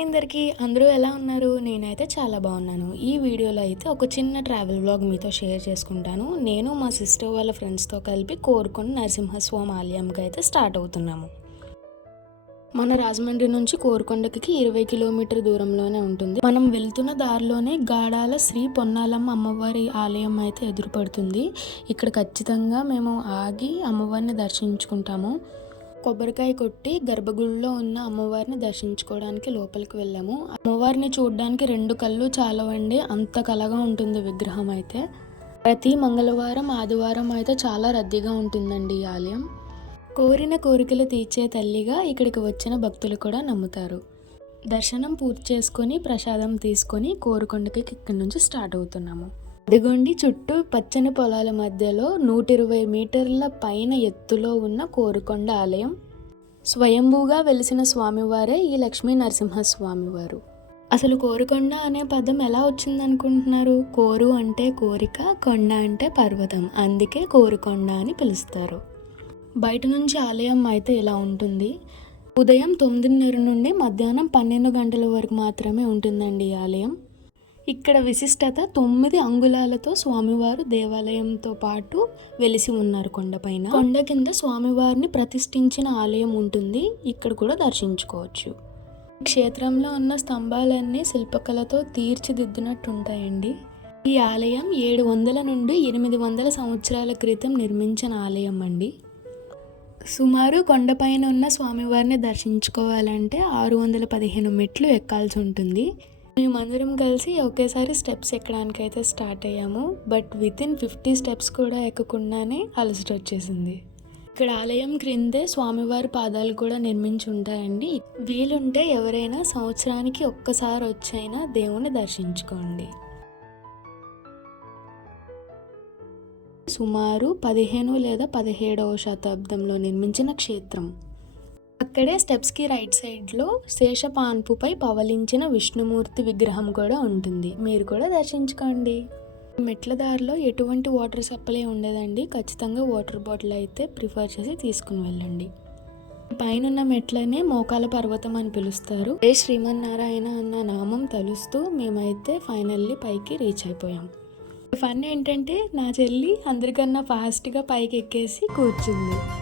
Hi అందరికీ అందరూ ఎలా ఉన్నారు? నేనైతే చాలా బాగున్నాను. ఈ వీడియోలో అయితే ఒక చిన్న ట్రావెల్ బ్లాగ్ మీతో షేర్ చేసుకుంటాను. నేను మా సిస్టర్ వాళ్ళ ఫ్రెండ్స్తో కలిపి కోరుకొని నరసింహస్వామి ఆలయంకి అయితే స్టార్ట్ అవుతున్నాము. మన రాజమండ్రి నుంచి కోరుకొండకి ఇరవై కిలోమీటర్ దూరంలోనే ఉంటుంది. మనం వెళ్తున్న దారిలోనే గాడాల శ్రీ పొన్నాలమ్మ అమ్మవారి ఆలయం అయితే ఎదురుపడుతుంది. ఇక్కడ ఖచ్చితంగా మేము ఆగి అమ్మవారిని దర్శించుకుంటాము. కొబ్బరికాయ కొట్టి గర్భగుడిలో ఉన్న అమ్మవారిని దర్శించుకోవడానికి లోపలికి వెళ్ళాము. అమ్మవారిని చూడడానికి రెండు కళ్ళు చాలవండి. అంత కలగా ఉంటుంది విగ్రహం అయితే. ప్రతి మంగళవారం ఆదివారం అయితే చాలా రద్దీగా ఉంటుందండి ఈ ఆలయం. కోరిన కోరికలు తీర్చే తల్లిగా ఇక్కడికి వచ్చిన భక్తులు కూడా నమ్ముతారు. దర్శనం పూర్తి చేసుకొని ప్రసాదం తీసుకొని కోరుకొండకి ఇక్కడి నుంచి స్టార్ట్ అవుతున్నాము. అదిగోండి చుట్టూ పచ్చని పొలాల మధ్యలో నూట ఇరవై మీటర్ల పైన ఎత్తులో ఉన్న కోరుకొండ ఆలయం. స్వయంభూగా వెలిసిన స్వామివారే ఈ లక్ష్మీ నరసింహస్వామివారు. అసలు కోరుకొండ అనే పదం ఎలా వచ్చిందనుకుంటున్నారు? కోరు అంటే కోరిక కొండ అంటే పర్వతం. అందుకే కోరుకొండ అని పిలుస్తారు. బయట నుంచి ఆలయం అయితే ఇలా ఉంటుంది. ఉదయం తొమ్మిదిన్నర నుండి మధ్యాహ్నం పన్నెండు గంటల వరకు మాత్రమే ఉంటుందండి ఈ ఆలయం. ఇక్కడ విశిష్టత తొమ్మిది అంగుళాలతో స్వామివారు దేవాలయంతో పాటు వెలిసి ఉన్నారు కొండపైన కొండ కింద స్వామివారిని ప్రతిష్ఠించిన ఆలయం ఉంటుంది. ఇక్కడ కూడా దర్శించుకోవచ్చు. క్షేత్రంలో ఉన్న స్తంభాలన్నీ శిల్పకళతో తీర్చిదిద్దినట్టు ఉంటాయండి ఈ ఆలయం ఏడు వందల నుండి ఎనిమిది వందల సంవత్సరాల క్రితం నిర్మించిన ఆలయం అండి. సుమారు కొండపైన ఉన్న స్వామివారిని దర్శించుకోవాలంటే ఆరు వందల పదిహేను మెట్లు ఎక్కాల్సి ఉంటుంది. మేమందరం కలిసి ఒకేసారి స్టెప్స్ ఎక్కడానికి అయితే స్టార్ట్ అయ్యాము but with in fifty steps కూడా ఎక్కకుండానే అలసట వచ్చేసింది. ఇక్కడ ఆలయం క్రిందే స్వామివారి పాదాలు కూడా నిర్మించి ఉంటాయండి. వీలుంటే ఎవరైనా సంవత్సరానికి ఒక్కసారి వచ్చైనా దేవుని దర్శించుకోండి. సుమారు పదిహేను లేదా పదిహేడవ శతాబ్దంలో నిర్మించిన క్షేత్రం. అక్కడే స్టెప్స్కి రైట్ సైడ్లో శేషపాన్పుపై పవలించిన విష్ణుమూర్తి విగ్రహం కూడా ఉంటుంది. మీరు కూడా దర్శించుకోండి. మెట్ల దారిలో ఎటువంటి వాటర్ సప్లై ఉండదండి. ఖచ్చితంగా వాటర్ బాటిల్ అయితే ప్రిఫర్ చేసి తీసుకుని వెళ్ళండి. పైనున్న మెట్లనే మోకాల పర్వతం అని పిలుస్తారు. ఏ శ్రీమన్నారాయణ అన్న నామం తలుస్తూ మేమైతే ఫైనల్లీ పైకి రీచ్ అయిపోయాం. ఫన్ ఏంటంటే నా చెల్లి అందరికన్నా ఫాస్ట్గా పైకి ఎక్కేసి కూర్చుంది.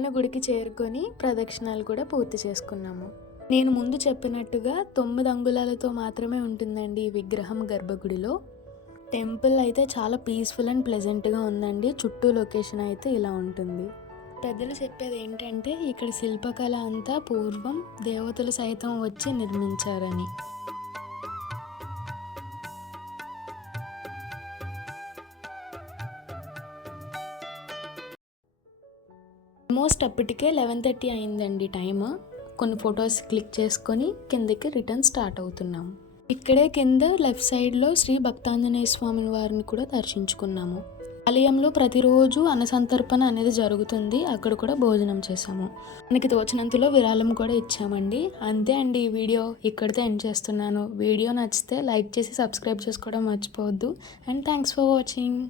ఆయన గుడికి చేరుకొని ప్రదక్షిణాలు కూడా పూర్తి చేసుకున్నాము. నేను ముందు చెప్పినట్టుగా తొమ్మిది అంగుళాలతో మాత్రమే ఉంటుందండి ఈ విగ్రహం గర్భగుడిలో. టెంపుల్ అయితే చాలా పీస్ఫుల్ అండ్ ప్లెజెంట్గా ఉందండి. చుట్టూ లొకేషన్ అయితే ఇలా ఉంటుంది. పెద్దలు చెప్పేది ఏంటంటే ఇక్కడ శిల్పకళ అంతా పూర్వం దేవతలు సైతం వచ్చి నిర్మించారని. ఆల్మోస్ట్ అప్పటికే లెవెన్ థర్టీ అయిందండి టైమ్. కొన్ని ఫొటోస్ క్లిక్ చేసుకొని కిందకి రిటర్న్ స్టార్ట్ అవుతున్నాం. ఇక్కడే కింద లెఫ్ట్ సైడ్లో శ్రీ భక్తాంజనేయ స్వామి వారిని కూడా దర్శించుకున్నాము. ఆలయంలో ప్రతిరోజు అన్నసంతర్పణ అనేది జరుగుతుంది. అక్కడ కూడా భోజనం చేసాము మనకి తోచినంతలో విరాళం కూడా ఇచ్చామండి. అంతే అండి ఈ వీడియో. ఇక్కడితో ఎండ్ చేస్తున్నాను. వీడియో నచ్చితే లైక్ చేసి సబ్స్క్రైబ్ చేసుకోవడం మర్చిపోవద్దు. And thanks for watching.